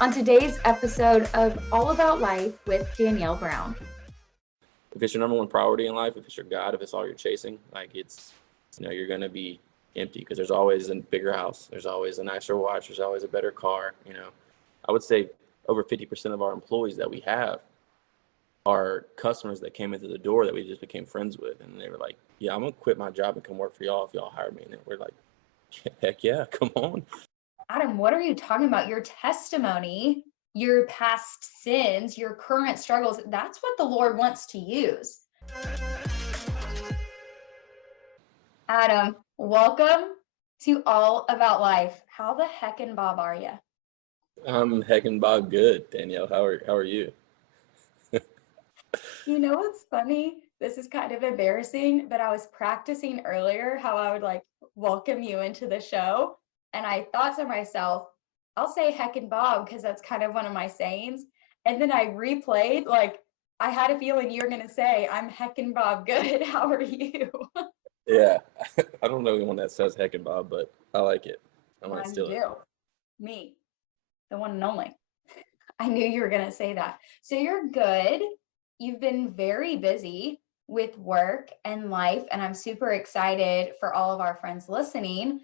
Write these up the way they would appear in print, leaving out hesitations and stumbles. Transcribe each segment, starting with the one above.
on today's episode of All About Life with Danielle Brown. If it's your number one priority in life, if it's your God, if it's all you're chasing, like you're going to be empty because there's always a bigger house. There's always a nicer watch. There's always a better car. I would say over 50% of our employees that we have are customers that came into the door that we just became friends with. And they were like, yeah, I'm going to quit my job and come work for y'all if y'all hire me. And we're like, heck yeah, come on. Adam, what are you talking about? Your testimony, your past sins, your current struggles, that's what the Lord wants to use. Adam, welcome to All About Life. How the heckin' Bob are you? I'm heckin' Bob good, Danielle. How are you? You know what's funny? This is kind of embarrassing, but I was practicing earlier how I would welcome you into the show. And I thought to myself, I'll say heckin' Bob because that's kind of one of my sayings. And then I replayed, I had a feeling you were going to say, I'm heckin' Bob good. How are you? Yeah, I don't know anyone that says heckin' Bob, but I like it. I might You steal it. do. Me, the one and only. I knew you were going to say that. So you're good. You've been very busy with work and life, and I'm super excited for all of our friends listening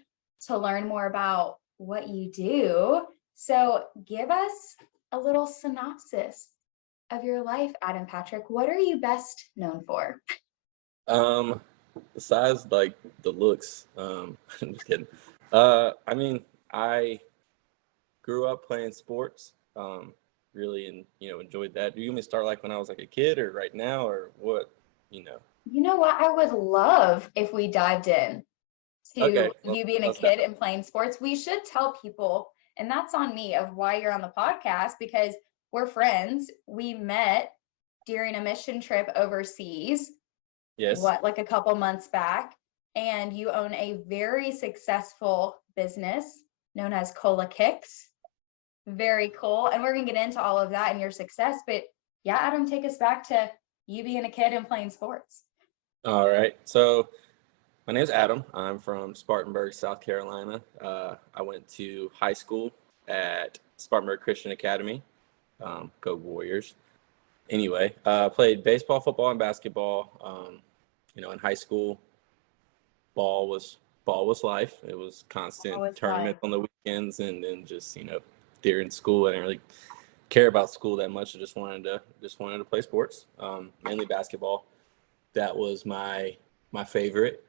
to learn more about what you do. So give us a little synopsis of your life, Adam Patrick. What are you best known for? Besides like the looks, I'm just kidding. I mean, I grew up playing sports, really, and enjoyed that. Do you want me to start like when I was like a kid, or right now, or what? You know. You know what? I would love if we dived in Okay, to you being a let's dive. kid and playing sports. We should tell people, and that's on me, of why you're on the podcast because we're friends. We met during a mission trip overseas, Yes. like a couple months back, and you own a very successful business known as Cola Kicks. Very cool. And we're going to get into all of that and your success. But yeah, Adam, take us back to you being a kid and playing sports. All right. So my name is Adam. I'm from Spartanburg, South Carolina. I went to high school at Spartanburg Christian Academy. Go Warriors. Anyway, played baseball, football, and basketball. In high school, ball was life. It was constant Always life. tournaments on the weekends, and then just during school, I didn't really care about school that much. I just wanted to play sports, mainly basketball. That was my favorite.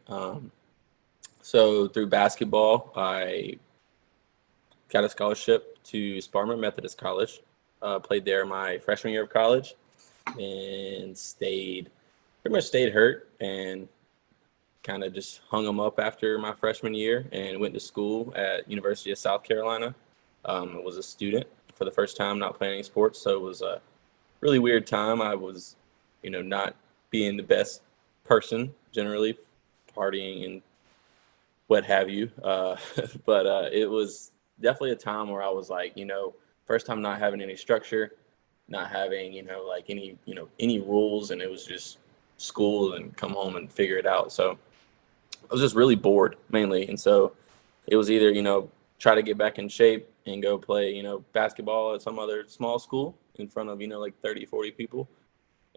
So through basketball, I got a scholarship to Spartanburg Methodist College. Played there my freshman year of college, and pretty much stayed hurt, and kind of just hung them up after my freshman year, and went to school at University of South Carolina. I was a student for the first time, not playing any sports, so it was a really weird time. I was, not being the best person generally, partying and what have you. But it was definitely a time where I was like, first time not having any structure, not having, like any rules, and it was just school and come home and figure it out. So I was just really bored mainly. And so it was either, try to get back in shape and go play, basketball at some other small school in front of, like 30, 40 people,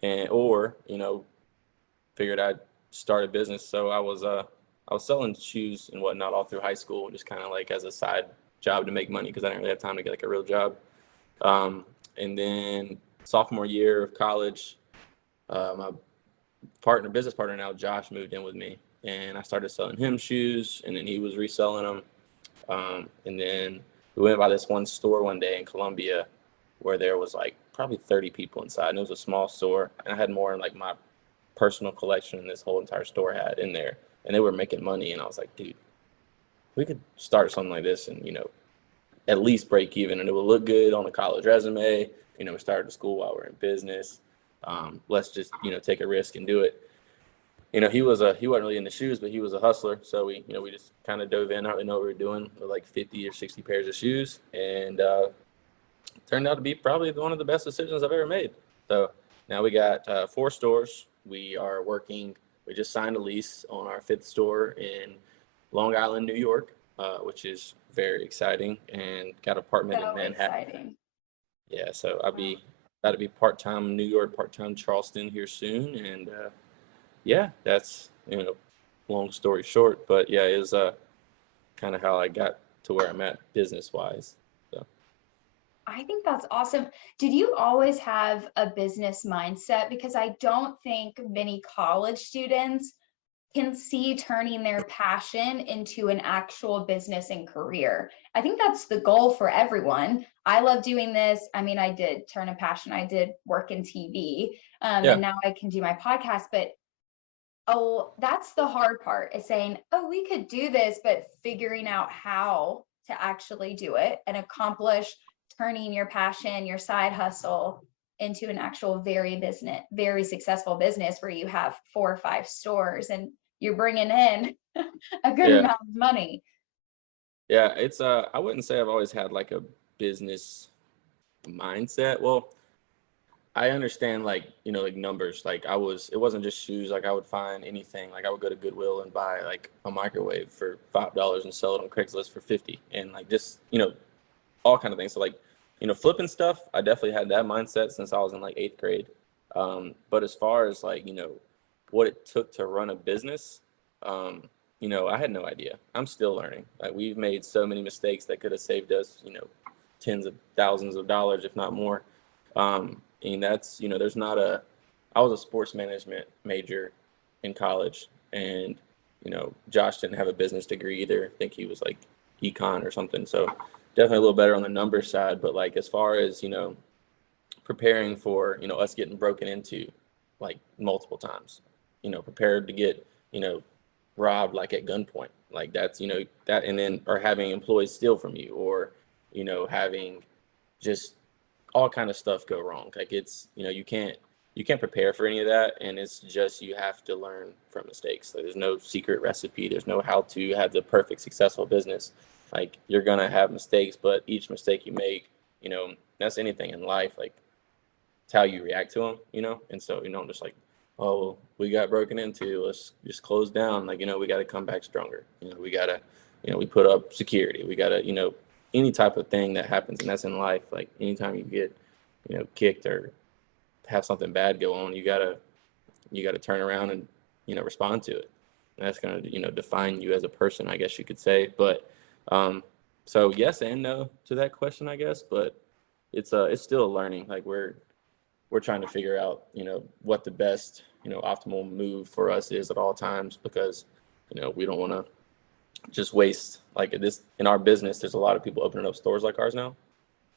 or, figured I'd start a business. So I was selling shoes and whatnot all through high school, just kind of like as a side job to make money because I didn't really have time to get like a real job. And then sophomore year of college, my business partner now, Josh, moved in with me, and I started selling him shoes, and then he was reselling them. And then we went by this one store one day in Columbia where there was like probably 30 people inside, and it was a small store, and I had more in like my personal collection than this whole entire store had in there, and they were making money, and I was like, dude, we could start something like this and at least break even, and it would look good on a college resume. We started the school while we're in business. Let's just take a risk and do it. He wasn't really into shoes, but he was a hustler. So we just kind of dove in. I don't really know what we were doing with like 50 or 60 pairs of shoes, and turned out to be probably one of the best decisions I've ever made. So now we got 4 stores. We just signed a lease on our 5th store in Long Island, New York, which is very exciting, and got an apartment in So Manhattan. exciting. Yeah, so I'll be about to be part-time New York, part-time Charleston here soon, and yeah, that's long story short, but yeah, it is kind of how I got to where I'm at business wise. So I think that's awesome. Did you always have a business mindset? Because I don't think many college students can see turning their passion into an actual business and career. I think that's the goal for everyone. I love doing this. I mean, I did turn a passion. I did work in TV, yeah, and now I can do my podcast. But oh, that's the hard part is saying, oh, we could do this, but figuring out how to actually do it and accomplish turning your passion, your side hustle into an actual very successful business where you have 4 or 5 stores and you're bringing in a good yeah, amount of money. yeah. It's I wouldn't say I've always had like a business mindset. Well, I understand like like numbers. Like it wasn't just shoes. Like I would find anything. Like I would go to Goodwill and buy like a microwave for $5 and sell it on Craigslist for 50, and like just all kind of things. So like flipping stuff, I definitely had that mindset since I was in like 8th grade. But as far as like what it took to run a business, um, I had no idea. I'm still learning. Like we've made so many mistakes that could have saved us tens of thousands of dollars, if not more. And that's there's not a. I was a sports management major in college, and Josh didn't have a business degree either. I think he was like econ or something. So definitely a little better on the numbers side. But like as far as preparing for us getting broken into like multiple times, prepared to get robbed like at gunpoint, like that's that, and then or having employees steal from you, or having just all kind of stuff go wrong. Like it's you can't prepare for any of that, and it's just you have to learn from mistakes. Like there's no secret recipe. There's no how to have the perfect successful business. Like you're gonna have mistakes, but each mistake you make, that's anything in life. Like it's how you react to them, And so just like, oh, well, we got broken into. Let's just close down. Like we got to come back stronger. We gotta, we put up security. We gotta, any type of thing that happens, and that's in life. Like anytime you get, kicked or have something bad go on, you gotta turn around and respond to it. And that's gonna define you as a person, I guess you could say. But so yes and no to that question, I guess. But it's still a learning. Like we're trying to figure out what the best optimal move for us is at all times, because we don't want to just waste like this in our business. There's a lot of people opening up stores like ours now,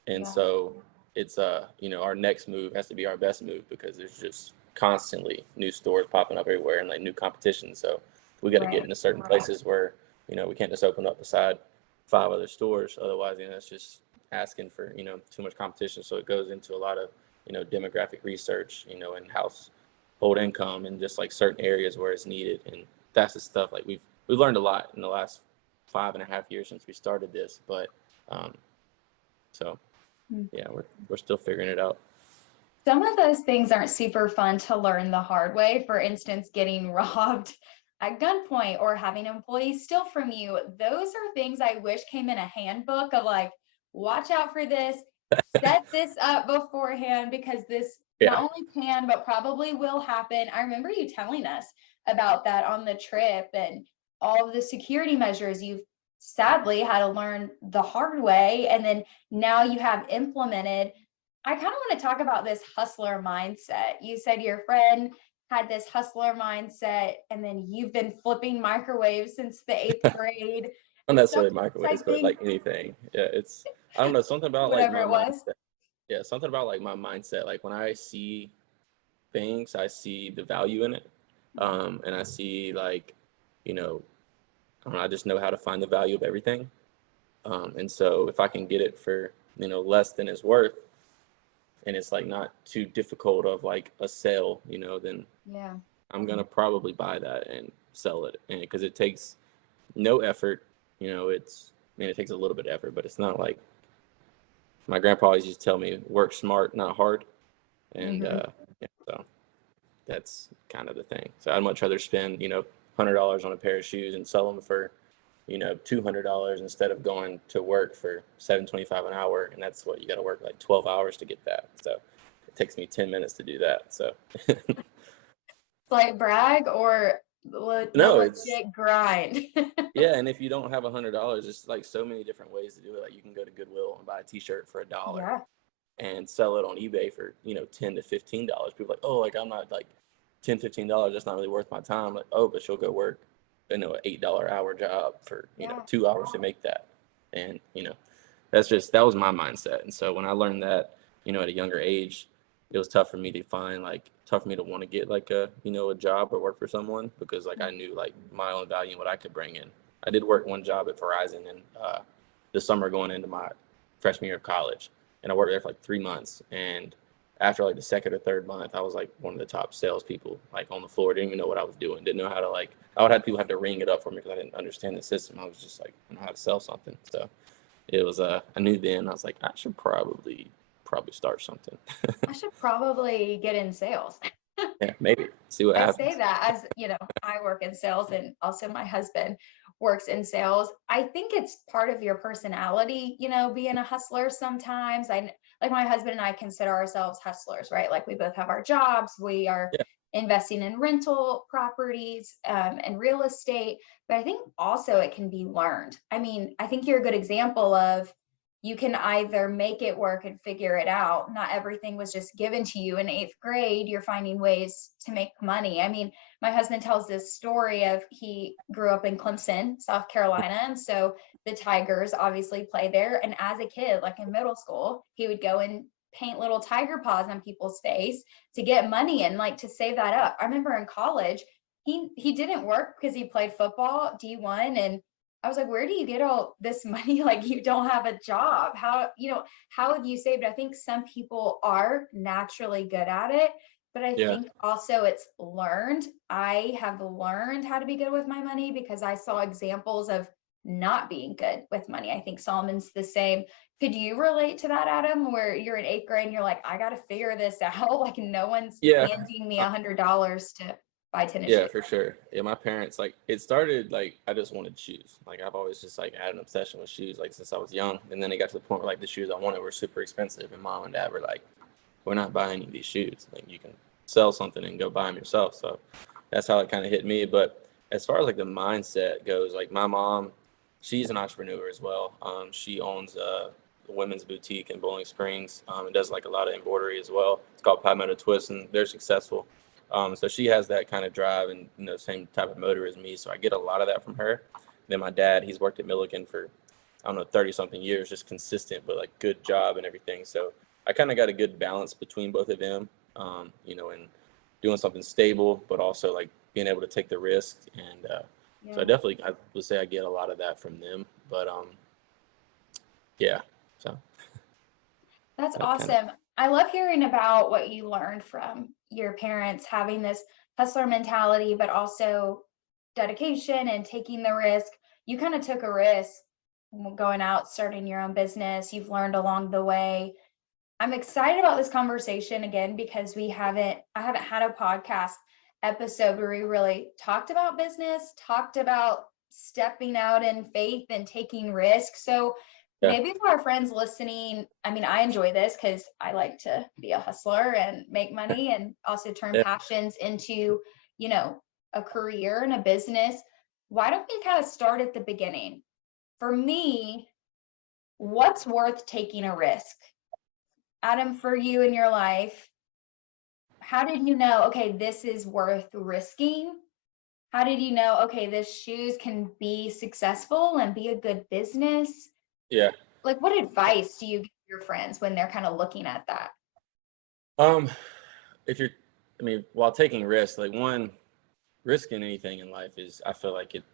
and Yeah. so it's our next move has to be our best move, because there's just constantly new stores popping up everywhere and like new competition. So we got to get Right. into certain places where we can't just open up beside 5 other stores. Otherwise, it's just asking for too much competition. So it goes into a lot of demographic research, and household income, and just like certain areas where it's needed. And that's the stuff like we've learned a lot in the last 5.5 years since we started this. But so Mm. yeah, we're still figuring it out. Some of those things aren't super fun to learn the hard way. For instance, getting robbed at gunpoint or having employees steal from you. Those are things I wish came in a handbook of like, watch out for this, set this up beforehand because this not Yeah. only can, but probably will happen. I remember you telling us about that on the trip and all of the security measures you've sadly had to learn the hard way. And then now you have implemented. I kind of want to talk about this hustler mindset. You said your friend had this hustler mindset, and then you've been flipping microwaves since the 8th grade. Not And some necessarily things I microwaves, but think, like anything. Yeah, it's I don't know, something about like whatever my it was. mindset. Yeah, something about like my mindset. Like when I see things, I see the value in it. And I see like, you know, I don't know, I just know how to find the value of everything. And so if I can get it for, less than it's worth, and it's like not too difficult of like a sale, then Yeah. I'm gonna probably buy that and sell it. And because it takes no effort, it takes a little bit of effort, but it's not like my grandpa always used to tell me, work smart, not hard. And Hmm. yeah, so that's kind of the thing. So I'd much rather spend, $100 on a pair of shoes and sell them for, $200 instead of going to work for $7.25 an hour, and that's what you got to work like 12 hours to get that. So it takes me 10 minutes to do that. So Like brag or the no, it's legit grind. yeah. And if you don't have $100, it's like so many different ways to do it. Like you can go to Goodwill and buy a T-shirt for $1 Yeah. and sell it on eBay for $10 to $15. People are like, oh, like I'm not like $10, $15. That's not really worth my time. Like, oh, but she'll go work an $8 hour job for Yeah. 2 hours to make that. And that was my mindset. And so when I learned that at a younger age, it was tough for me to find tough for me to want to get like a job or work for someone, because like I knew like my own value and what I could bring in. I did work one job at Verizon in the summer going into my freshman year of college, and I worked there for like 3 months. And after like the second or third month, I was like one of the top salespeople like on the floor. Didn't even know what I was doing. Didn't know how to I would have people have to ring it up for me because I didn't understand the system. I was just like, I know how to sell something. So it was I knew then. I was like, I should probably start something. I should probably get in sales. Yeah, maybe see what I happens. say that as, I work in sales and also my husband works in sales. I think it's part of your personality, being a hustler sometimes. Like my husband and I consider ourselves hustlers, right? Like we both have our jobs. We are Yeah, investing in rental properties and real estate. But I think also it can be learned. I mean, I think you're a good example of you can either make it work and figure it out. Not everything was just given to you in eighth grade. You're finding ways to make money. I mean, my husband tells this story of he grew up in Clemson, South Carolina. And so the Tigers obviously play there. And as a kid, like in middle school, he would go and paint little tiger paws on people's face to get money and like to save that up. I remember in college, he didn't work because he played football D1, and I was like, where do you get all this money? Like you don't have a job. How have you saved? I think some people are naturally good at it, but I yeah, think also it's learned. I have learned how to be good with my money because I saw examples of not being good with money. I think Solomon's the same. Could you relate to that, Adam, where you're in eighth grade and you're like, I got to figure this out? Like no one's yeah. handing me $100 to buy tennis Yeah, shoes. for sure. Yeah, my parents it started I just wanted shoes. Like I've always just had an obsession with shoes since I was young. And then it got to the point where the shoes I wanted were super expensive, and mom and dad were like, we're not buying any of these shoes. Like you can sell something and go buy them yourself. So that's how it kind of hit me. But as far as the mindset goes, my mom, she's an entrepreneur as well. She owns a women's boutique in Bowling Springs, and does a lot of embroidery as well. It's called Palmetto Twist, and they're successful. So she has that kind of drive and same type of motor as me. So I get a lot of that from her. Then my dad, he's worked at Milliken for I don't know 30 something years, just consistent but good job and everything. So I kind of got a good balance between both of them, and doing something stable, but also being able to take the risk. And so Yeah. I would say I get a lot of that from them. But yeah, so That's that kind of awesome. I love hearing about what you learned from your parents having this hustler mentality, but also dedication and taking the risk. You kind of took a risk going out, starting your own business. You've learned along the way. I'm excited about this conversation again because I haven't had a podcast episode where we really talked about business, talked about stepping out in faith and taking risks. So yeah, maybe for our friends listening, I mean, I enjoy this because I like to be a hustler and make money and also turn yeah, passions into, you know, a career and a business. Why don't we kind of start at the beginning? For me, what's worth taking a risk? Adam, for you in your life, how did you know, okay, this is worth risking? How did you know, okay, this shoes can be successful and be a good business? yeah. Like, what advice do you give your friends when they're kind of looking at that? Um, if you're, I mean, while taking risks, one risking anything in life is, I feel like it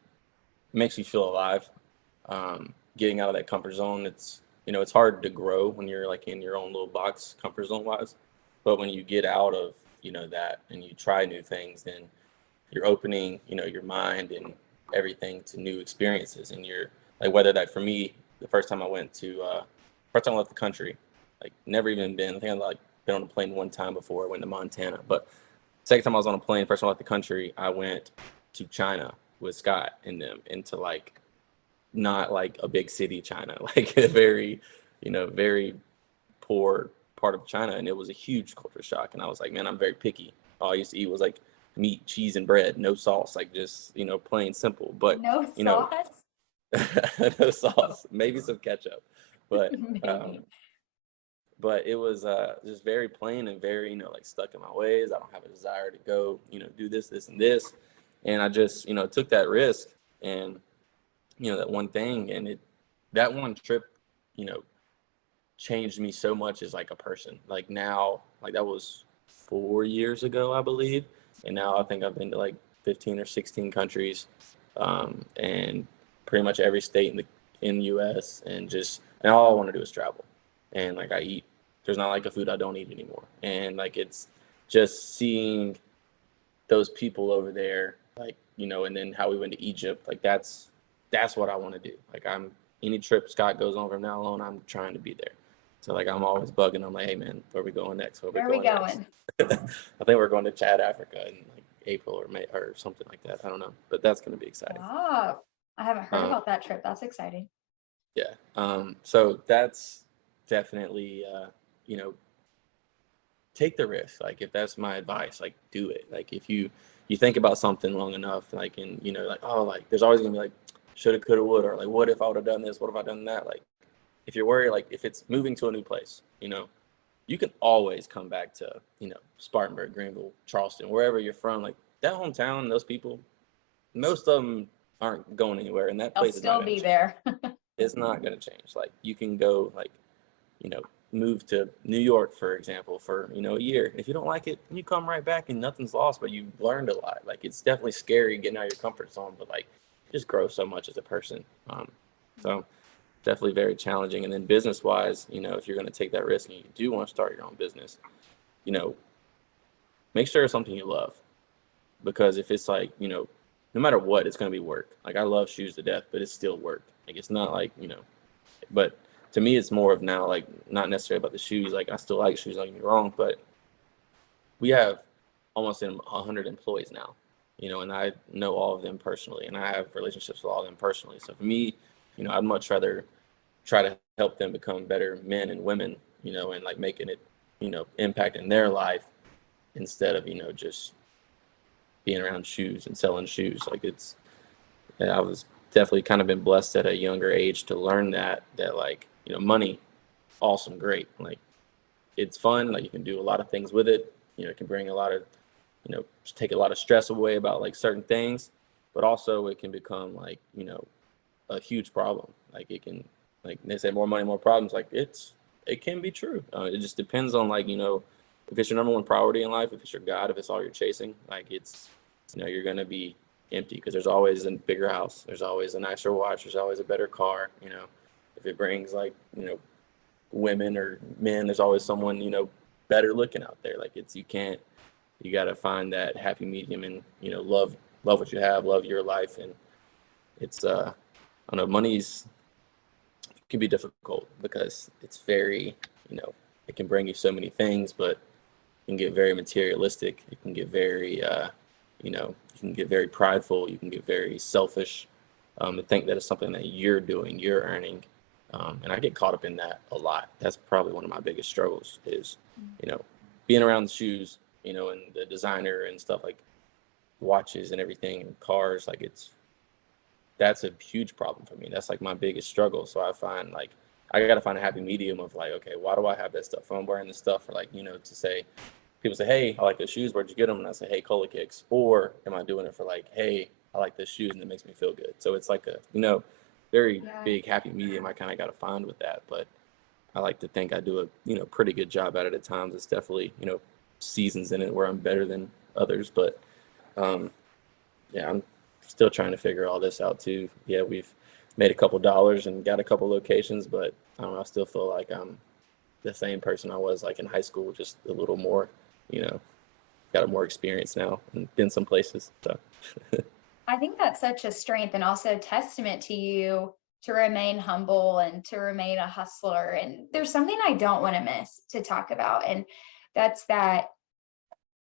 makes you feel alive. Getting out of that comfort zone, it's hard to grow when you're in your own little box, comfort zone wise. But when you get out of, that and you try new things, then you're opening, your mind and everything to new experiences. And you're whether that for me, the first time I left the country, never even been, I think I been on a plane one time before I went to Montana. But second time I was on a plane, first time I left the country, I went to China with Scott and them into not like a big city China, like a very, very poor part of China, and it was a huge culture shock. And I was like, man, I'm very picky. All I used to eat was like meat, cheese, and bread, no sauce, like just plain simple. But No you know, sauce? no sauce, maybe some ketchup, but Maybe. but it was just very plain and very like stuck in my ways. I don't have a desire to go do this and this, and I just took that risk, and that one thing, and it that one trip you know changed me so much as like a person. Like now, like that was 4 years ago, I believe, and now I think I've been to like 15 or 16 countries, and pretty much every state in the U.S. And all I want to do is travel, and like I eat. There's not like a food I don't eat anymore, and like it's just seeing those people over there, like and then how we went to Egypt, like that's what I want to do. Like any trip Scott goes on from now on, I'm trying to be there. So like I'm always bugging. I'm like, hey man, where we going next? Where we Where are we going next? going? I think we're going to Chad, Africa in like April or May or something like that. I don't know, but that's going to be exciting. Wow. I haven't heard Um, about that trip. That's exciting. yeah. So that's definitely you know take the risk. Like if that's my advice, like do it. Like if you think about something long enough, like and like oh like there's always gonna be like shoulda coulda woulda or like what if I would have done this, what if I done that. Like if you're worried, like if it's moving to a new place, you can always come back to Spartanburg, Greenville, Charleston, wherever you're from. Like that hometown, those people, most of them aren't going anywhere, and that I'll place is not still going to be change. there. It's not going to change. Like you can go like you know, move to New York, for example, for, a year. If you don't like it, you come right back and nothing's lost, but you've learned a lot. Like it's definitely scary getting out of your comfort zone, but like you just grow so much as a person. So definitely very challenging. And then business wise, if you're going to take that risk and you do want to start your own business, you know, make sure it's something you love. Because if it's like, no matter what, it's going to be work. Like I love shoes to death, but it's still work. Like it's not like, but to me, it's more of now like not necessarily about the shoes. Like I still like shoes, don't get me wrong, but we have almost 100 employees now, and I know all of them personally, and I have relationships with all of them personally. So for me, I'd much rather try to help them become better men and women, and like making it, impact in their life instead of just being around shoes and selling shoes. Like yeah, I was definitely kind of been blessed at a younger age to learn that like money awesome, great. Like it's fun. Like you can do a lot of things with it. It can bring a lot of, just take a lot of stress away about like certain things, but also it can become like, a huge problem. Like it can, like they say, more money, more problems. Like it can be true. It just depends on like, if it's your number one priority in life, if it's your God, if it's all you're chasing, like you're going to be empty because there's always a bigger house. There's always a nicer watch. There's always a better car. If it brings like, women or men, there's always someone better looking out there. Like you got to find that happy medium and love what you have, love your life. And it's I don't know, money's can be difficult because it's very it can bring you so many things, but it can get very materialistic. It can get very you can get very prideful. You can get very selfish, to think that it's something that you're doing, you're earning. And I get caught up in that a lot. That's probably one of my biggest struggles is, you know, being around the shoes, and the designer and stuff like watches and everything and cars. Like that's a huge problem for me. That's like my biggest struggle. So I find like I got to find a happy medium of like, okay, why do I have that stuff? If I'm wearing this stuff for like, to say, people say, hey, I like those shoes. Where'd you get them? And I say, hey, Cola Kicks. Or am I doing it for like, hey, I like those shoes and it makes me feel good. So it's like a, very Yeah. big happy medium I kind of got to find with that. But I like to think I do a, pretty good job at it at times. It's definitely, seasons in it where I'm better than others. But yeah, I'm still trying to figure all this out too. Yeah, we've made a couple dollars and got a couple locations, but I don't know, I still feel like I'm the same person I was like in high school, just a little more, you know, got a more experience now and been some places. So I think that's such a strength and also testament to you to remain humble and to remain a hustler. And there's something I don't want to miss to talk about, and that's that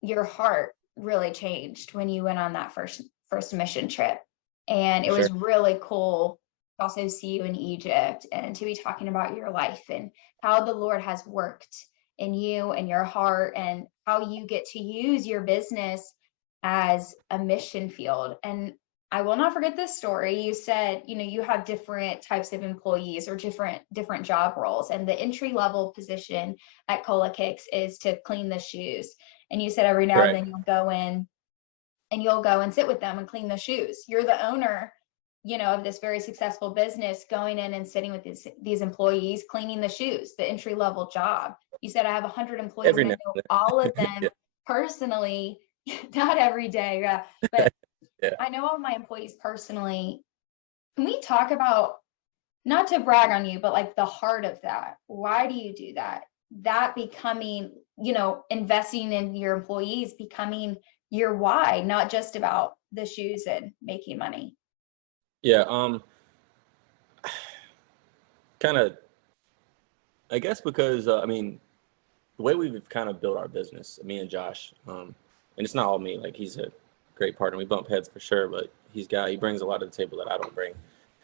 your heart really changed when you went on that first mission trip. And it for sure. was really cool also see you in Egypt and to be talking about your life and how the Lord has worked in you and your heart and how you get to use your business as a mission field. And I will not forget this story. You said, you have different types of employees or different job roles, and the entry level position at Cola Kicks is to clean the shoes. And you said every now and Right. then you'll go and sit with them and clean the shoes. You're the owner, of this very successful business, going in and sitting with these employees, cleaning the shoes, the entry level job. You said I have 100 employees Every and I now know and all of then. them Yeah. personally, not every day, yeah, but Yeah. I know all my employees personally. Can we talk about, not to brag on you, but like the heart of that? Why do you do that? That becoming, investing in your employees, becoming your why, not just about the shoes and making money. Yeah. Kind of, I guess because I mean, the way we've kind of built our business, me and Josh, and it's not all me. Like he's a great partner. We bump heads for sure, but he brings a lot to the table that I don't bring.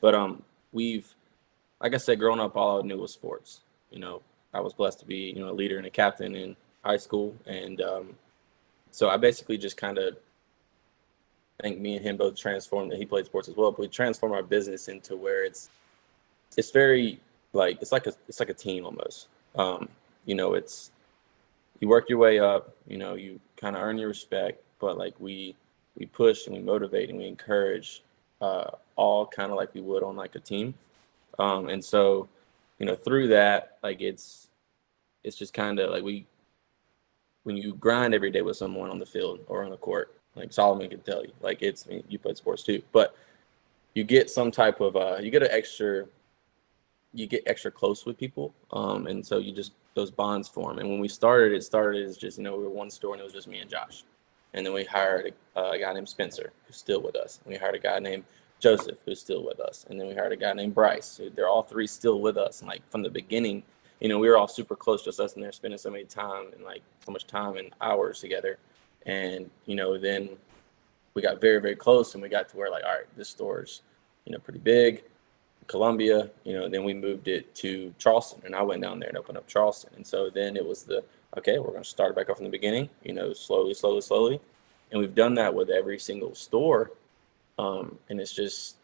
But we've, like I said, growing up, all I knew was sports. You know, I was blessed to be a leader and a captain in high school, and so I basically just kind of, I think me and him both transformed. And he played sports as well, but we transformed our business into where it's very like it's like a team almost. Um, it's you work your way up, you kind of earn your respect, but like we push and we motivate and we encourage all kind of like we would on like a team. And so, through that, like it's just kind of like when you grind every day with someone on the field or on the court, like Solomon can tell you, like I mean, you played sports too, but you get some type of you get extra close with people, and so you just those bonds form. And when we started, it started as just we were one store and it was just me and Josh, and then we hired a guy named Spencer who's still with us. And we hired a guy named Joseph who's still with us, and then we hired a guy named Bryce. They're all three still with us, and like from the beginning, we were all super close, just us and there spending so many time and like so much time and hours together, and then we got very very close and we got to where like all right, this store's pretty big. Columbia, then we moved it to Charleston, and I went down there and opened up Charleston. And so then it was okay, we're going to start back up from the beginning, slowly, slowly, slowly. And we've done that with every single store. And it's just,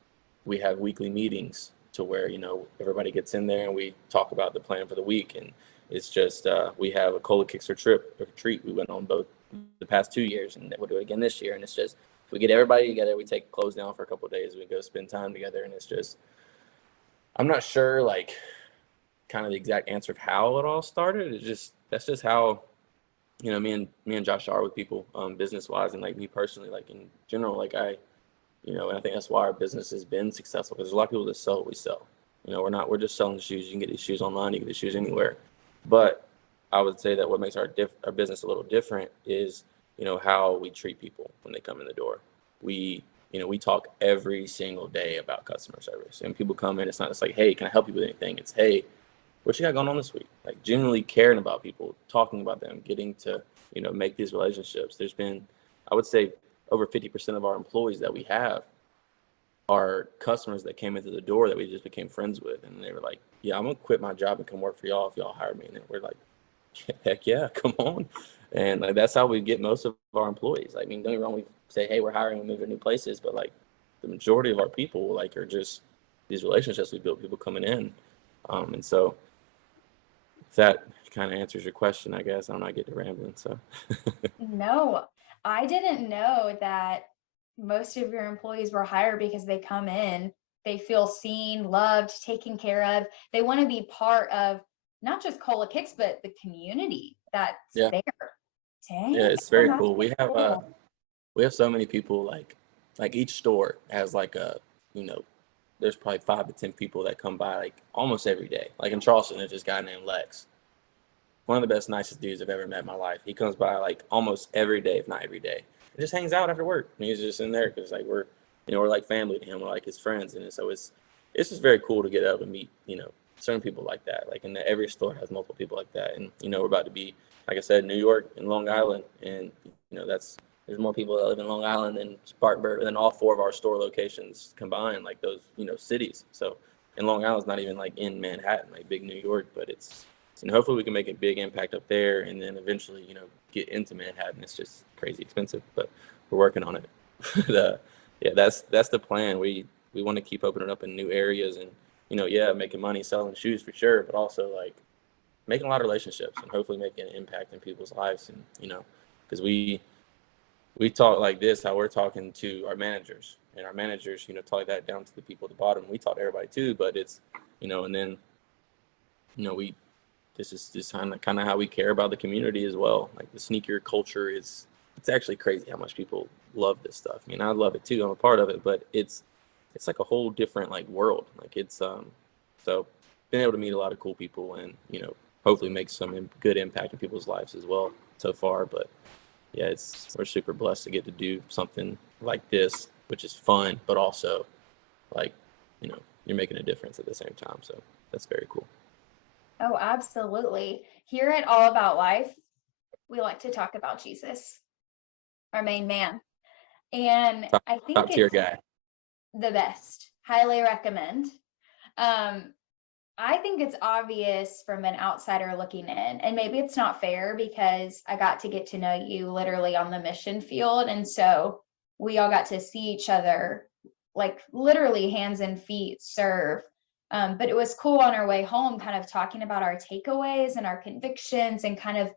we have weekly meetings to where, everybody gets in there and we talk about the plan for the week. And it's just, we have a Cola Kicks retreat. We went on both the past 2 years, and we'll do it again this year. And it's just, we get everybody together, we take clothes down for a couple of days, we go spend time together. And it's just, I'm not sure, like, kind of the exact answer of how it all started. It's just that's just how, me and Josh are with people, business wise, and like me personally, like in general, like and I think that's why our business has been successful because there's a lot of people that sell what we sell. We're just selling the shoes. You can get these shoes online, you can get these shoes anywhere. But I would say that what makes our business a little different is, how we treat people when they come in the door. We talk every single day about customer service, and people come in. It's not just like, hey, can I help you with anything? It's, hey, what you got going on this week? Like genuinely caring about people, talking about them, getting to, make these relationships. There's been, I would say, over 50% of our employees that we have are customers that came into the door that we just became friends with. And they were like, yeah, I'm going to quit my job and come work for y'all if y'all hire me. And we're like, heck yeah, come on. And like, that's how we get most of our employees. I mean, don't get me wrong, we say, hey, we're hiring, we move to new places, but like the majority of our people like are just these relationships we build, people coming in. And so if that kind of answers your question, I guess. I'm not getting rambling. So No, I didn't know that most of your employees were hired because they come in, they feel seen, loved, taken care of. They want to be part of not just Cola Kicks, but the community that's yeah, there. yeah, Dang, it's very that's cool. really cool. We have so many people like each store has like you know there's probably 5 to 10 people that come by like almost every day. Like in Charleston, there's this guy named Lex, one of the best, nicest dudes I've ever met in my life. He comes by like almost every day, if not every day. He just hangs out after work. And he's just in there because like we're like family to him. We're like his friends, and so it's just very cool to get up and meet certain people like that. Like every store has multiple people like that, and we're about to be, like I said, New York and Long Island, and that's there's more people that live in Long Island than Spartanburg, than all 4 of our store locations combined, like those, cities. So, and Long Island's not even like in Manhattan, like big New York, but it's, and hopefully we can make a big impact up there, and then eventually, get into Manhattan. It's just crazy expensive, but we're working on it. Yeah, that's the plan. We want to keep opening up in new areas, and making money selling shoes for sure, but also like making a lot of relationships and hopefully making an impact in people's lives. And because we talk like this, how we're talking to our managers, and our managers, talk that down to the people at the bottom. We talk to everybody too, but it's, and then, we, this is just kind of how we care about the community as well. Like the sneaker culture it's actually crazy how much people love this stuff. I mean, I love it too. I'm a part of it, but it's like a whole different like world. Like it's, so been able to meet a lot of cool people and, hopefully make some good impact in people's lives as well so far. But yeah, we're super blessed to get to do something like this, which is fun, but also like, you're making a difference at the same time. So that's very cool. Oh, absolutely. Here at All About Life, we like to talk about Jesus, our main man. And I think Top tier it's guy. the best. Highly recommend. I think it's obvious from an outsider looking in, and maybe it's not fair because I got to get to know you literally on the mission field. And so we all got to see each other, like literally hands and feet serve. But it was cool on our way home, kind of talking about our takeaways and our convictions and kind of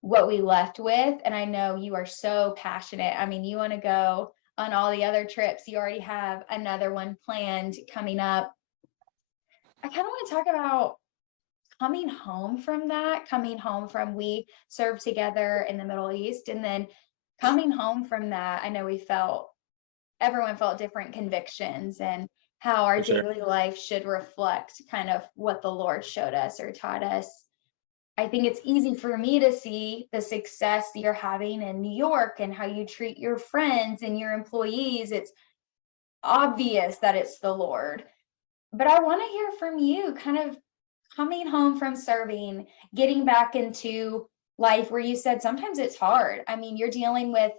what we left with. And I know you are so passionate. I mean, you want to go on all the other trips. You already have another one planned coming up. I kind of want to talk about coming home from that, coming home from we served together in the Middle East, and then coming home from that. I know everyone felt different convictions and how our For sure. daily life should reflect kind of what the Lord showed us or taught us. I think it's easy for me to see the success that you're having in New York and how you treat your friends and your employees. It's obvious that it's the Lord. But I want to hear from you, kind of coming home from serving, getting back into life where you said sometimes it's hard. I mean, you're dealing with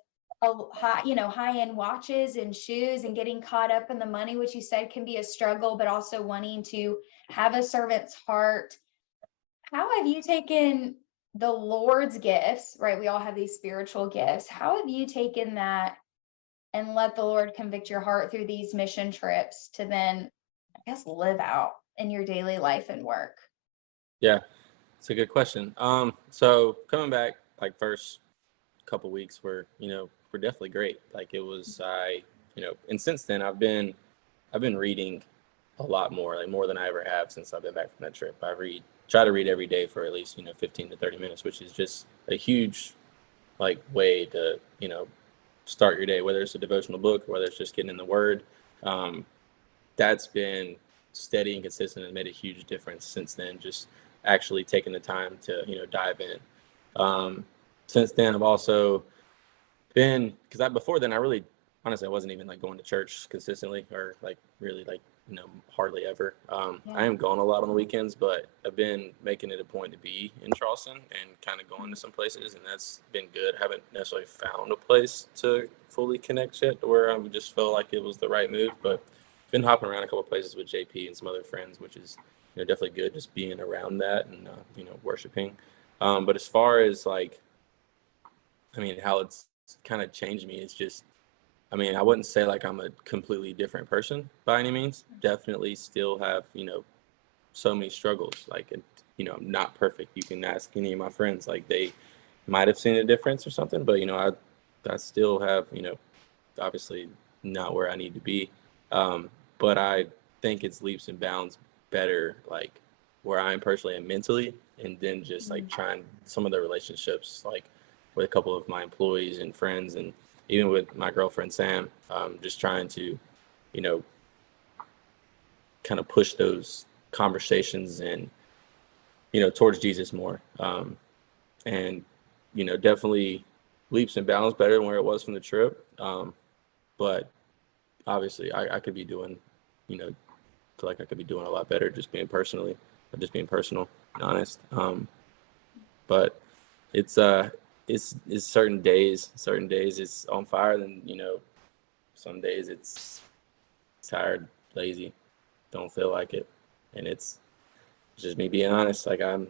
high-end watches and shoes and getting caught up in the money, which you said can be a struggle, but also wanting to have a servant's heart. How have you taken the Lord's gifts, right? We all have these spiritual gifts. How have you taken that and let the Lord convict your heart through these mission trips to then, I guess, live out in your daily life and work? Yeah, it's a good question. So coming back, like first couple weeks were definitely great. Like it was, and since then I've been reading a lot more, like more than I ever have since I've been back from that trip. Try to read every day for at least 15 to 30 minutes, which is just a huge like way to start your day, whether it's a devotional book, whether it's just getting in the Word. That's been steady and consistent and made a huge difference since then. Just actually taking the time to dive in. Since then, I've also been, because before then I really honestly I wasn't even like going to church consistently or like really like hardly ever. I am going a lot on the weekends, but I've been making it a point to be in Charleston and kind of going to some places, and that's been good. I haven't necessarily found a place to fully connect yet where I just felt like it was the right move, but been hopping around a couple places with JP and some other friends, which is definitely good, just being around that and worshiping. But as far as like, I mean, how it's kind of changed me, it's just, I mean, I wouldn't say like I'm a completely different person by any means. Definitely still have, so many struggles. Like, I'm not perfect. You can ask any of my friends, like they might have seen a difference or something, but, I still have, obviously not where I need to be. But I think it's leaps and bounds better, like where I am personally and mentally, and then just like trying some of the relationships, like with a couple of my employees and friends, and even with my girlfriend Sam, just trying to, you know, kind of push those conversations and towards Jesus more, and definitely leaps and bounds better than where it was from the trip, but obviously I could be doing, feel like I could be doing a lot better just being personal and honest. But it's it's certain days it's on fire, then some days it's tired, lazy, don't feel like it. And it's just me being honest. Like, I'm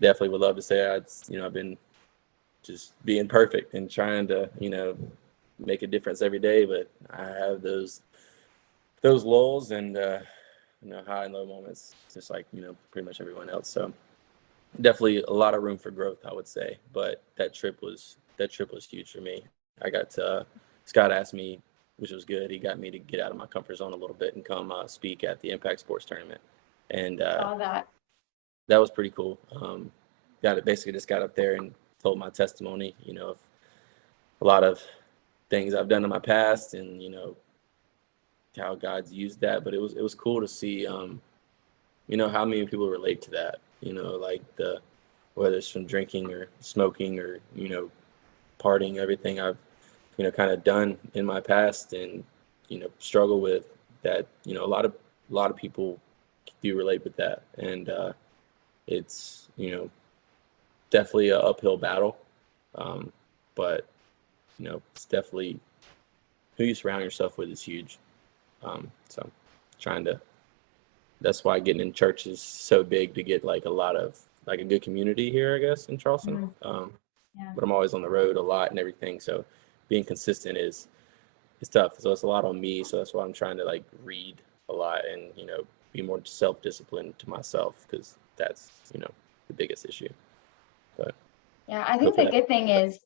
definitely would love to say I've been just being perfect and trying to make a difference every day, but I have those lulls and high and low moments, just like pretty much everyone else. So definitely a lot of room for growth, I would say. But that trip was huge for me. I got to Scott asked me, which was good. He got me to get out of my comfort zone a little bit and come speak at the Impact Sports tournament, and Saw that. that was pretty cool. Basically just got up there and told my testimony, of a lot of things I've done in my past, and how God's used that. But it was cool to see, how many people relate to that. Like whether it's from drinking or smoking or partying, everything I've kind of done in my past and struggle with that. A lot of people do relate with that, and it's definitely an uphill battle, but it's definitely who you surround yourself with is huge. So trying to that's why getting in church is so big, to get like a good community here, I guess, in Charleston. Mhm. Yeah. But I'm always on the road a lot and everything, so being consistent is tough. So it's a lot on me. So that's why I'm trying to like read a lot and be more self-disciplined to myself, because that's the biggest issue. But Yeah, I think hopefully the good thing is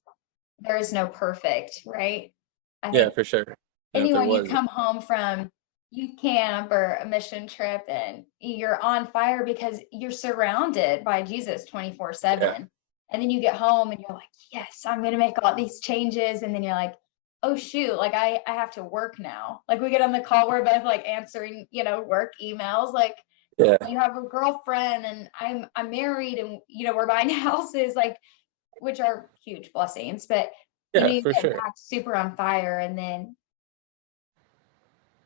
there is no perfect, right? I yeah, think for sure. And if there anyone you was, come home from youth camp or a mission trip and you're on fire because you're surrounded by Jesus yeah, 24/7. And then you get home and you're like, yes, I'm going to make all these changes. And then you're like, oh, shoot, like I have to work now. Like we get on the call, we're both like answering, work emails. Like yeah, you have a girlfriend and I'm married and, we're buying houses, like, which are huge blessings. But, yeah, you for get sure. back super on fire and then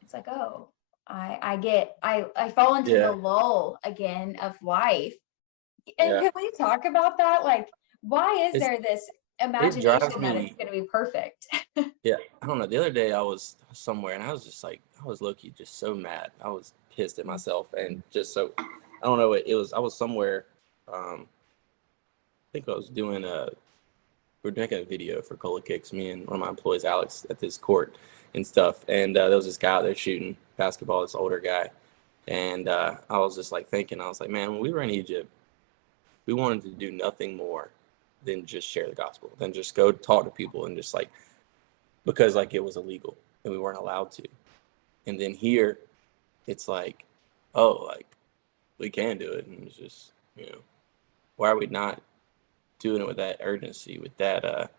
it's like, oh, I fall into the Yeah, lull again of life. And yeah. can we talk about that? Like, why is It's there this it drives imagination that it's me. going to be perfect? Yeah, I don't know. The other day I was somewhere and I was just like, I was low key just so mad. I was pissed at myself and just so, I don't know what it was. I was somewhere. I think I was doing we were making a video for Cola Kicks, me and one of my employees, Alex, at this court and stuff. And there was this guy out there shooting basketball, this older guy. And I was just like thinking, I was like, man, when we were in Egypt, we wanted to do nothing more than just share the gospel, than just go talk to people and just like, because like it was illegal and we weren't allowed to. And then here, it's like, oh, like we can do it, and it's just why are we not doing it with that urgency, with that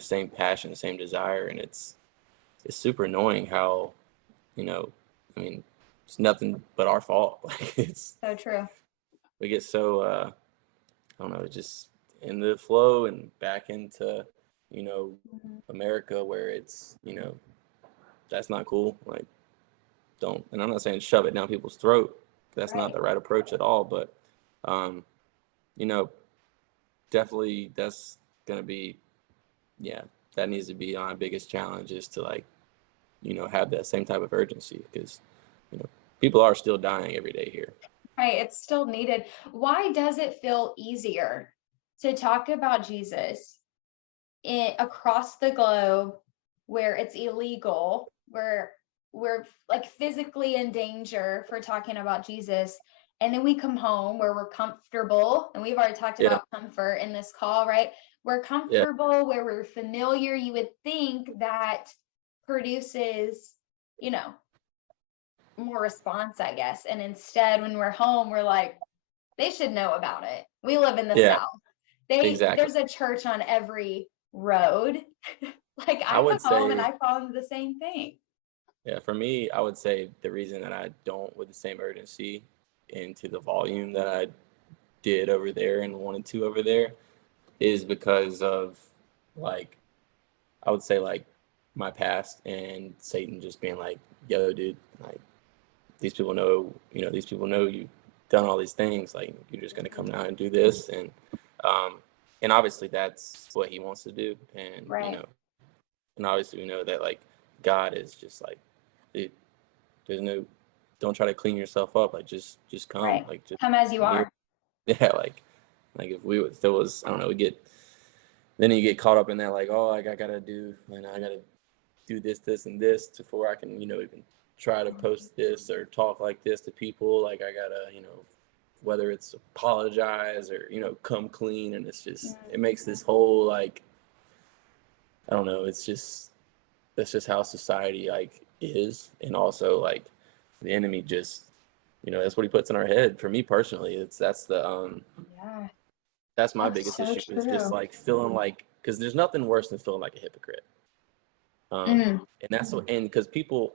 same passion, same desire? And it's super annoying how you know, I mean, it's nothing but our fault. Like So true. we get so I don't know, just in the flow and back into you know Mhm. America, where it's that's not cool. Like, don't, and I'm not saying shove it down people's throat. That's not Right. the right approach at all. But um, you know, definitely that's gonna be, yeah, that needs to be our biggest challenge, is to like have that same type of urgency, because you know people are still dying every day here. Right. It's still needed. Why does it feel easier to talk about Jesus across the globe where it's illegal, where we're like physically in danger for talking about Jesus? And then we come home where we're comfortable, and we've already talked Yeah, about comfort in this call, right? We're yeah, comfortable where we're familiar. You would think that produces, you know, more response, I guess. And instead, when we're home, we're like, they should know about it. We live in the yeah, South. There's exactly. a church on every road. Like I I come would home and say, I fall into the same thing. yeah, for me, I would say the reason that I don't with the same urgency into the volume that I did over there and wanted to over there is because of, like, I would say like my past and Satan just being like, yo, dude, like these people know you've done all these things. Like, you're just gonna come Mhm. down and do this. And and obviously that's what he wants to do. And, Right. and obviously we know that like God is just like, it, there's no, don't try to clean yourself up. Like just come, Right. like just Come as you I'm here. are. Yeah. Like if there was, I don't know, then you get caught up in that, like, oh, like I gotta do this and this before I can, even try to post this or talk like this to people. Like I gotta, whether it's apologize or, come clean. And it makes this whole, like, I don't know, that's just how society like is. And also like the enemy just, that's what he puts in our head. For me personally, Yeah. that's my That's biggest so issue, is just true. like feeling like, because there's nothing worse than feeling like a hypocrite. Mm. And that's what, and because people,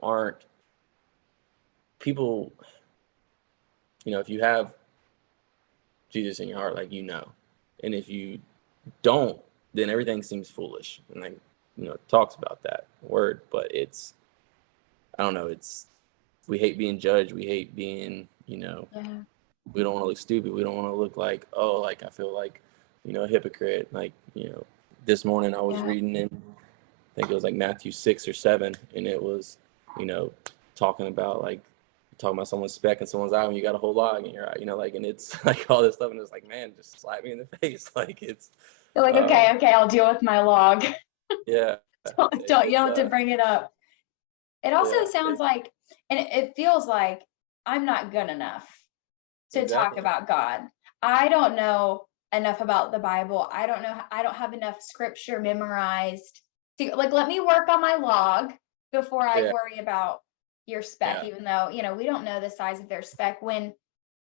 if you have Jesus in your heart, like, and if you don't, then everything seems foolish. And like, it talks about that word, but I don't know, we hate being judged. We hate being, Yeah. we don't want to look stupid. We don't want to look like, oh, like I feel like, a hypocrite. Like, this morning I was Yeah. reading in, I think it was like Matthew 6 or 7, and it was, you know, talking about someone's speck in someone's eye when you got a whole log in your eye, like, and it's like all this stuff, and it's like, man, just slap me in the face, like it's, You're like, um, okay, I'll deal with my log. yeah, You it's don't have to bring it up. It also yeah, sounds like, and it feels like I'm not good enough to talk exactly, about God. I don't know enough about the Bible. I don't have enough scripture memorized to, like, let me work on my log before I yeah, worry about your speck, yeah, even though, we don't know the size of their speck. When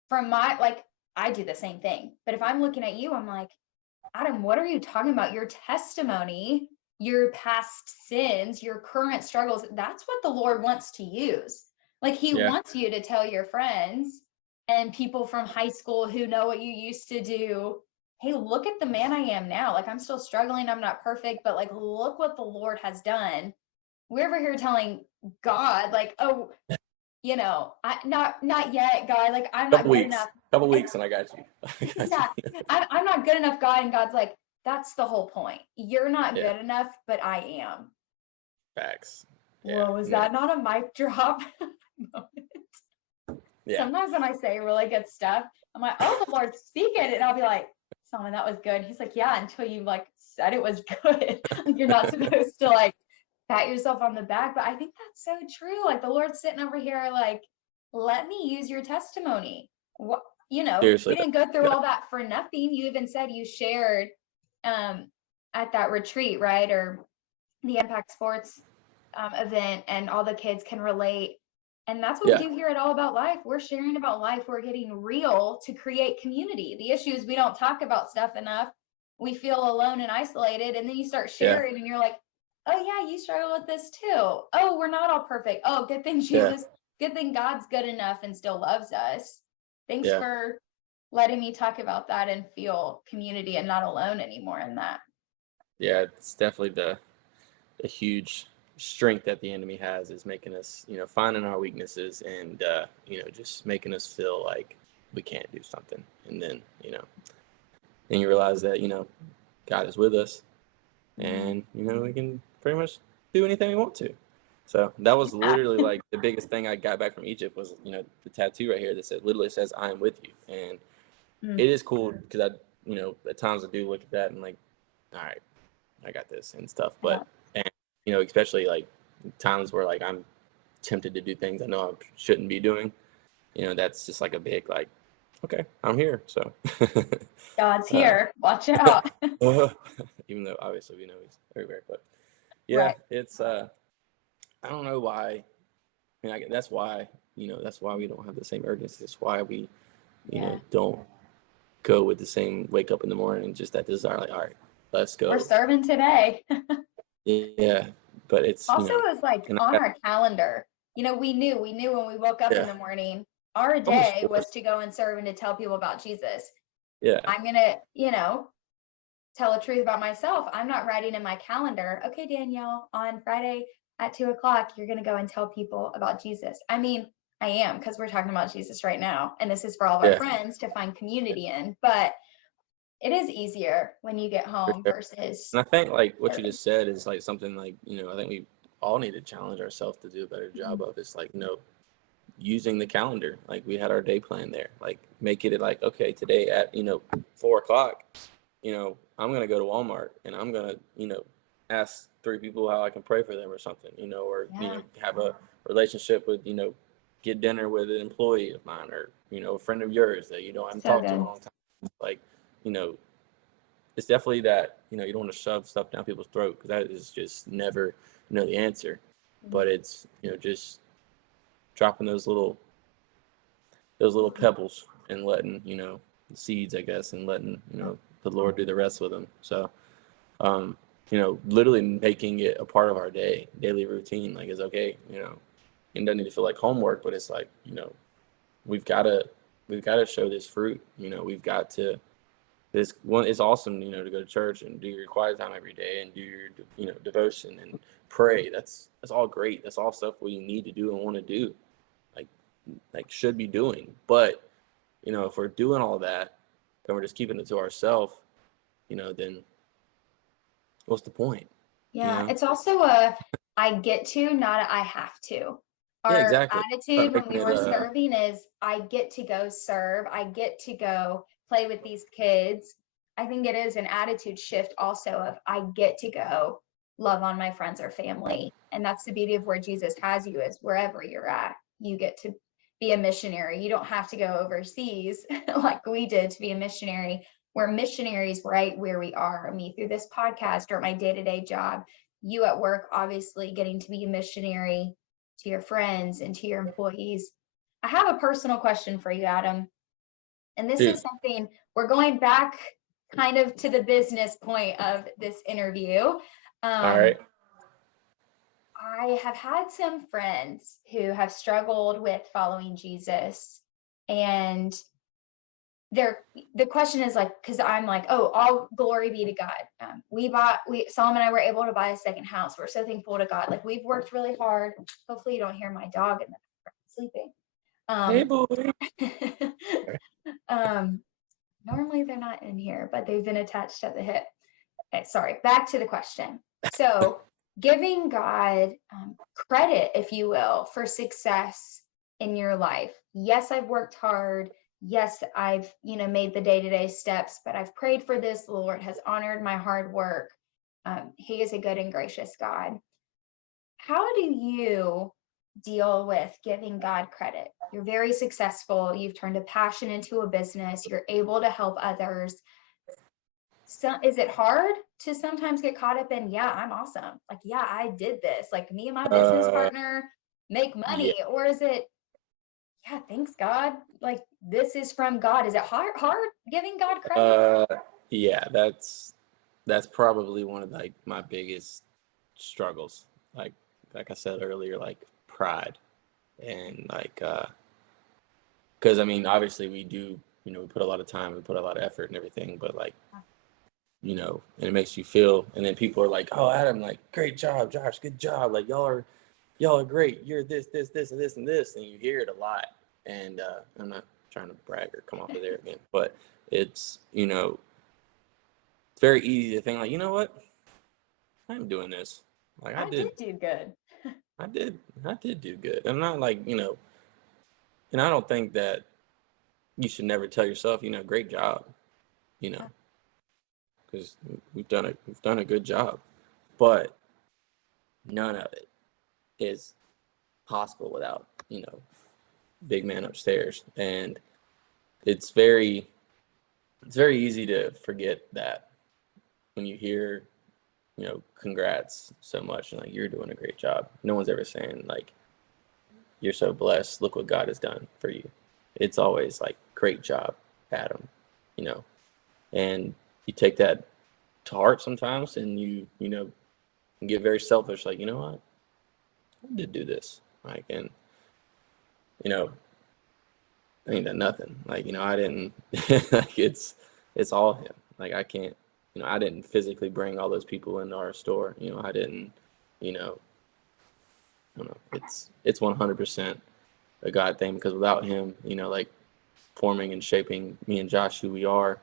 from my, like, I do the same thing. But if I'm looking at you, I'm like, Adam, what are you talking about? Your testimony, your past sins, your current struggles, that's what the Lord wants to use. Like, he yeah, wants you to tell your friends and people from high school who know what you used to do, hey, look at the man I am now. Like, I'm still struggling. I'm not perfect, but like, look what the Lord has done. We're over here telling God, like, oh, not yet, God. Like, I'm not good enough. couple And weeks, and I got you, I got yeah, you. I'm not good enough, God. And God's like, that's the whole point. You're not Yeah, good enough, but I am. facts. Yeah, Whoa, was no, that not a mic drop? yeah, Sometimes when I say really good stuff, I'm like, oh, the Lord's speaking. And I'll be like, Solomon, that was good. He's like, yeah, until you like said it was good. Like, you're not supposed to like pat yourself on the back. But I think that's so true. Like, the Lord's sitting over here, like, let me use your testimony. What, seriously, you didn't go through yeah, all that for nothing. You even said you shared um at that retreat, right? Or the Impact Sports event, and all the kids can relate. And that's what we yeah, do here at All About Life. We're sharing about life. We're getting real to create community. The issue is we don't talk about stuff enough. We feel alone and isolated. And then you start yeah, sharing and you're like, oh, yeah, you struggle with this too. Oh, we're not all perfect. Oh, good thing yeah, Jesus, good thing God's good enough and still loves us. Thanks yeah. for letting me talk about that and feel community and not alone anymore in that. Yeah, it's definitely a huge strength that the enemy has, is making us, finding our weaknesses, and just making us feel like we can't do something. And then, then you realize that, God is with us, Mm. and, we can pretty much do anything we want to. So that was Yeah. literally like the biggest thing I got back from Egypt was, the tattoo right here that literally says, I am with you. And Mm. it is cool because at times I do look at that and like, all right, I got this and stuff. Yeah. But, and, especially like times where like I'm tempted to do things I know I shouldn't be doing, that's just like a big, like, okay, I'm here. So, God's uh, here. Watch out. even though obviously we know he's everywhere, but yeah, Right. it's, I don't know why. I mean, that's why, that's why we don't have the same urgency. That's why we, Yeah. don't go with the same wake up in the morning and just that desire, like, all right, let's We're go. serving today. Yeah. But it's, Also, it was like and on our calendar. We knew when we woke up in yeah, the morning, our almost day was forced. to go and serve and to tell people about Jesus. Yeah. I'm going to, tell the truth about myself. I'm not writing in my calendar, okay, Danielle, on Friday at 2:00, you're going to go and tell people about Jesus. I mean, I am, because we're talking about Jesus right now. And this is for all of our Yeah. friends to find community in. But It is easier when you get for home sure. versus And I think like what you serving. just said is like something like, I think we all need to challenge ourselves to do a better job Mhm. of. It's like, using the calendar. Like we had our day plan there. Like make it like, okay, today at, 4 o'clock, I'm gonna go to Walmart and I'm gonna, ask three people how I can pray for them or something, or Yeah, have a relationship with, get dinner with an employee of mine or, a friend of yours that I haven't so talked to in a good. long time. Like, you know, it's definitely that, you don't want to shove stuff down people's throat because that is just never, the answer. Mm. But it's, just dropping those little pebbles and letting, the seeds, I guess, and letting, the Lord do the rest with them. So, um, literally making it a part of our daily routine, like is okay, it doesn't need to feel like homework, but it's like, we've got to, show this fruit, we've got to, this one, it's awesome, to go to church and do your quiet time every day and do your, devotion and pray. That's all great. That's all stuff we need to do and want to do, like, should be doing. But, if we're doing all that and we're just keeping it to ourselves, then what's the point? You Yeah, know? it's also a I get to, not a I have to. Yeah, Our exactly. Start attitude when we making it were serving is I get to go serve, I get to go play with these kids. I think it is an attitude shift also of I get to go love on my friends or family. And that's the beauty of where Jesus has you is wherever you're at, you get to be a missionary. You don't have to go overseas like we did to be a missionary. We're missionaries right where we are. Me through this podcast or my day-to-day job, you at work, obviously getting to be a missionary to your friends and to your employees. I have a personal question for you, Adam. And this is dude. something we're going back kind of to the business point of this interview. All Um, right. I have had some friends who have struggled with following Jesus, and they're the question is like, because I'm like, oh, all glory be to God. We Solomon and I were able to buy a second house. We're so thankful to God. Like we've worked really hard. Hopefully you don't hear my dog in the Hey, background boy. sleeping. um, Normally they're not in here, but they've been attached at the hip. Okay, sorry. Back to the question. So, giving God credit, if you will, for success in your life. Yes, I've worked hard. Yes, I've made the day-to-day steps, but I've prayed for this. The Lord has honored my hard work. He is a good and gracious God. How do you deal with giving God credit? You're very successful. You've turned a passion into a business. You're able to help others. So is it hard to sometimes get caught up in, yeah, I'm awesome. Like, yeah, I did this. Like me and my business Uh, partner make yeah. money. Or is it, yeah, thanks God. Like this is from God. Is it hard giving God credit? Uh, yeah. That's probably one of like my biggest struggles. Like I said earlier, like pride and because I mean, obviously we do, we put a lot of time, we put a lot of effort and everything, but like, and it makes you feel, and then people are like, oh, Adam, like, great job, Josh, good job. Like y'all are great. You're this, and this, and this. And you hear it a lot. And I'm not trying to brag or come off of there again, but it's, it's very easy to think like, you know what? I'm doing this. Like I did do good. I did do good. I'm not like, and I don't think that you should never tell yourself, great job, you know, because we've done a good job, but none of it is possible without, big man upstairs. And it's very easy to forget that when you hear, congrats so much and like you're doing a great job. No one's ever saying like you're so blessed, look what God has done for you. It's always like great job, Adam, you know. And you take that to heart sometimes and you get very selfish, like, you know what? I did do this. Like, and you know, I ain't done nothing. Like, I didn't like it's all him. Like I can't, I didn't physically bring all those people into our store. I didn't, you know, I don't know. It's 100% a God thing because without him, like forming and shaping me and Josh who we are,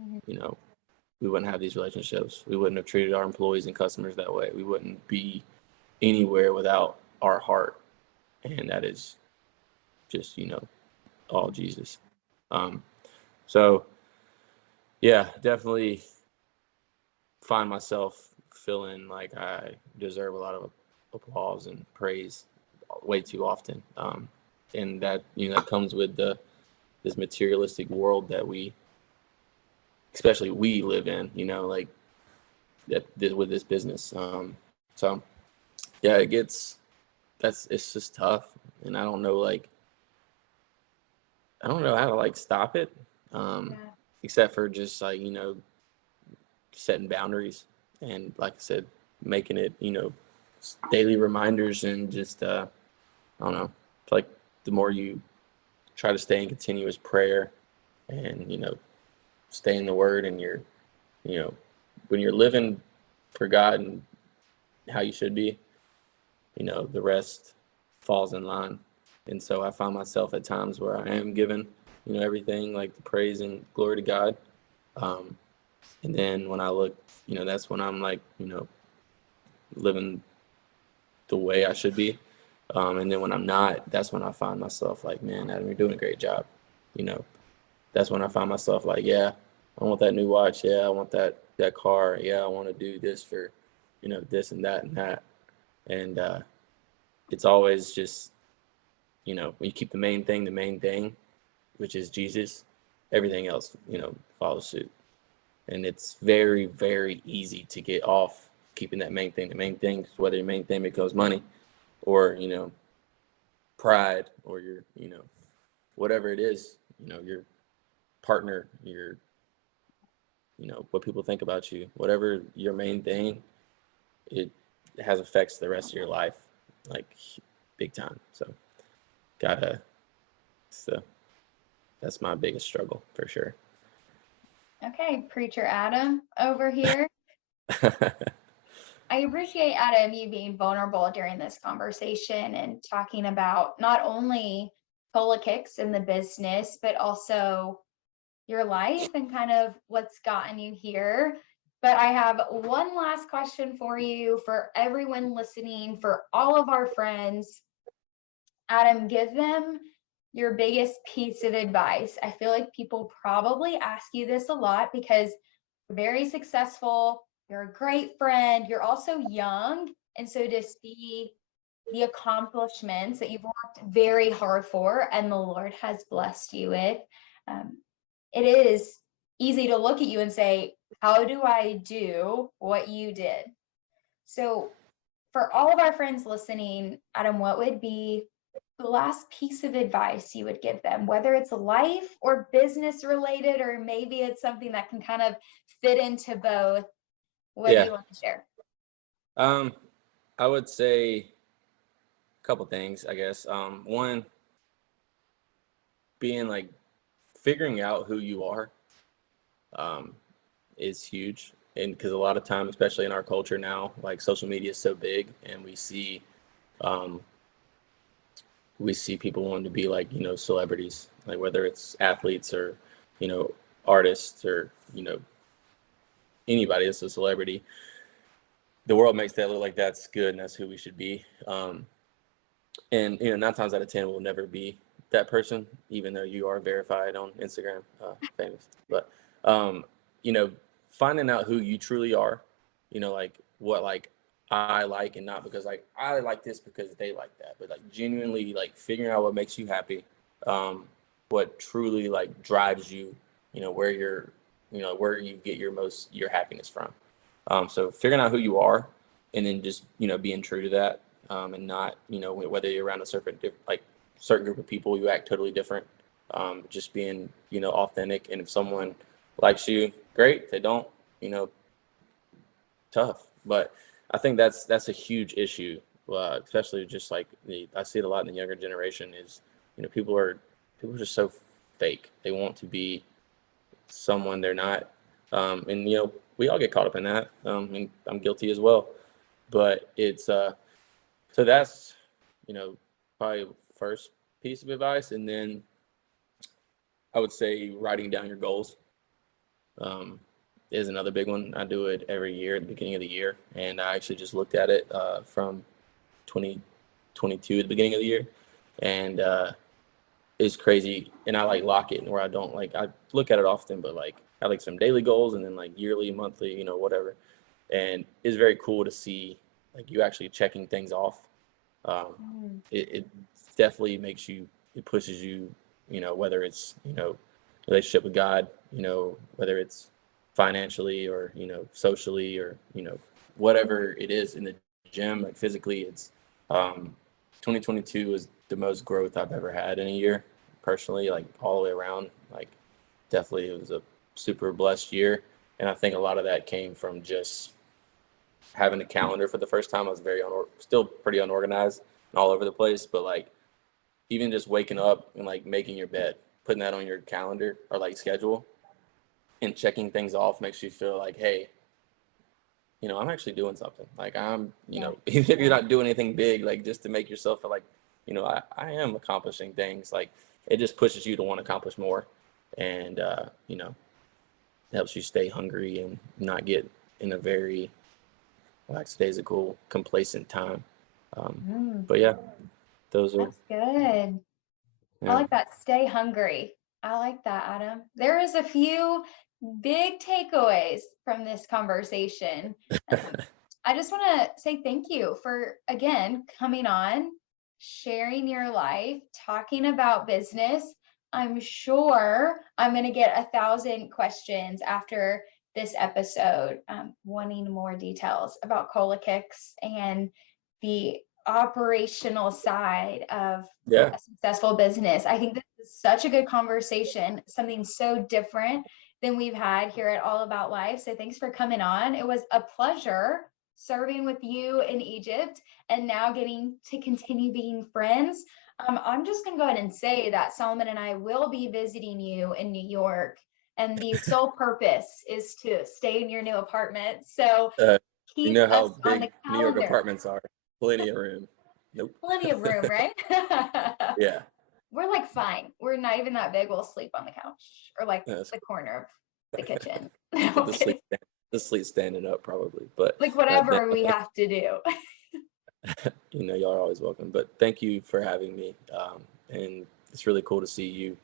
Mhm. you know, we wouldn't have these relationships. We wouldn't have treated our employees and customers that way. We wouldn't be anywhere without our heart. And that is just, all Jesus. Um, so yeah, definitely find myself feeling like I deserve a lot of applause and praise way too often. And that, that comes with this materialistic world that especially we live in, like with this business. So yeah, it's just tough. And I don't know how to like stop it. Um, Yeah. except for just like, setting boundaries and like I said, making it, daily reminders and just, I don't know, it's like the more you try to stay in continuous prayer and, stay in the word and you know, when you're living for God and how you should be, the rest falls in line. And so I find myself at times where I am giving, everything like the praise and glory to God. Um, and then when I look, that's when I'm like, living the way I should be. And then when I'm not, that's when I find myself like, man, Adam, you're doing a great job. You know, that's when I find myself like, yeah, I want that new watch. Yeah, I want that car. Yeah, I want to do this for, this and that and that. And it's always just, when you keep the main thing, which is Jesus, everything else, follows suit. And it's very, very easy to get off keeping that main thing the main thing, whether your main thing becomes money or, pride or your, whatever it is, your partner, your, what people think about you, whatever your main thing, it has effects the rest of your life, like big time. So gotta, so that's my biggest struggle for sure. Okay, Preacher Adam over here. I appreciate, Adam, you being vulnerable during this conversation and talking about not only politics in the business, but also your life and kind of what's gotten you here. But I have one last question for you, for everyone listening, for all of our friends. Adam, give them your biggest piece of advice. I feel like people probably ask you this a lot because you're very successful, you're a great friend, you're also young. And so to see the accomplishments that you've worked very hard for and the Lord has blessed you with, um, it is easy to look at you and say, how do I do what you did? So for all of our friends listening, Adam, what would be the last piece of advice you would give them, whether it's life or business related, or maybe it's something that can kind of fit into both? What do Yeah. you want to share? Um, I would say a couple things, I guess. One, being like figuring out who you are, um, is huge. And because a lot of time, especially in our culture now, like social media is so big and um, we see people wanting to be like, celebrities, like whether it's athletes or, you know, artists or, anybody that's a celebrity. The world makes that look like that's good and that's who we should be. And, 9 times out of 10 will never be that person, even though you are verified on Instagram, famous. But, um, you know, finding out who you truly are, like what like I like and not because like I like this because they like that, but like genuinely like figuring out what makes you happy, what truly like drives you, where where you get your happiness from. So figuring out who you are and then just, being true to that, and not, whether you're around a certain group of people, you act totally different. Just being, authentic. And if someone likes you, great. If they don't, you know, tough. But I think that's a huge issue, especially just like I see it a lot in the younger generation is, people are just so fake. They want to be someone they're not. And we all get caught up in that. And I'm guilty as well. But it's so that's probably first piece of advice, and then I would say writing down your goals. um, is another big one. I do it every year at the beginning of the year, and I actually just looked at it from 2022 at the beginning of the year, and it's crazy. And I like lock it, where I don't like I look at it often, but like I like some daily goals and then like yearly, monthly, whatever. And it's very cool to see like you actually checking things off. Um, Mm. it definitely makes you, it pushes you, whether it's, relationship with God, whether it's financially or, socially or, whatever it is in the gym, like physically, it's, 2022 is the most growth I've ever had in a year personally, like all the way around. Like definitely it was a super blessed year. And I think a lot of that came from just having a calendar for the first time. I was still pretty unorganized and all over the place, but like even just waking up and like making your bed, putting that on your calendar or like schedule and checking things off makes you feel like, hey, I'm actually doing something. Like I'm, Yeah. even if you're not doing anything big, like just to make yourself feel like, I am accomplishing things. Like it just pushes you to want to accomplish more, and helps you stay hungry and not get in a very lackadaisical, complacent time. Mm, But yeah, those are, that's good. I yeah. like that. Stay hungry. I like that, Adam. There is a few big takeaways from this conversation. I just want to say thank you for, again, coming on, sharing your life, talking about business. I'm sure I'm going to get 1,000 questions after this episode, wanting more details about Cola Kicks and the operational side of Yeah. a successful business. I think this is such a good conversation, something so different than we've had here at All About Life. So thanks for coming on. It was a pleasure serving with you in Egypt and now getting to continue being friends. I'm just going to go ahead and say that Solomon and I will be visiting you in New York. And the sole purpose is to stay in your new apartment. So Uh, you keep know us how on the big New York calendar. apartments are. Plenty of room. Nope. Plenty of room, right? Yeah. We're like fine. We're not even that big. We'll sleep on the couch or like That's the corner of the kitchen. cool. Okay. The sleep standing up probably, but Like no, whatever we have to do. y'all are always welcome. But thank you for having me. And it's really cool to see you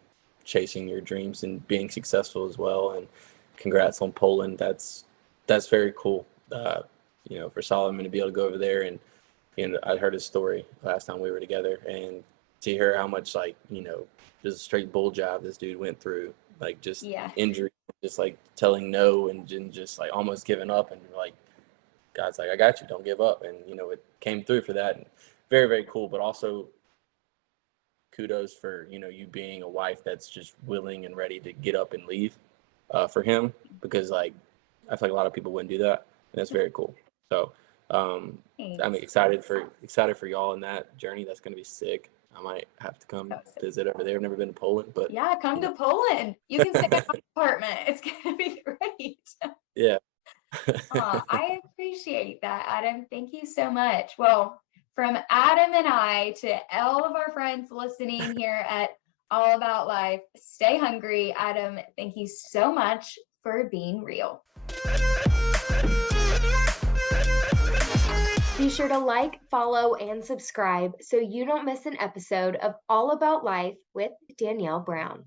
chasing your dreams and being successful as well. And congrats on Poland. That's very cool. For Solomon to be able to go over there, and I heard his story last time we were together, and to hear how much like just a straight bull job this dude went through, like just Yeah. injury, just like telling no and just like almost giving up, and like God's like, I got you, don't give up, and it came through for that. And very, very cool, but also kudos for you being a wife that's just willing and ready to get up and leave for him, because like I feel like a lot of people wouldn't do that, and that's very cool. So um, I'm Thanks. excited for y'all in that journey. That's going to be sick. I might have to come visit over there. I've never been to Poland, but Yeah, come to Poland. You can stay in my apartment. It's gonna be great. yeah. I appreciate that, Adam. Thank you so much. Well, from Adam and I to all of our friends listening here at All About Life, stay hungry. Adam, thank you so much for being real. Be sure to like, follow, and subscribe so you don't miss an episode of All About Life with Danielle Brown.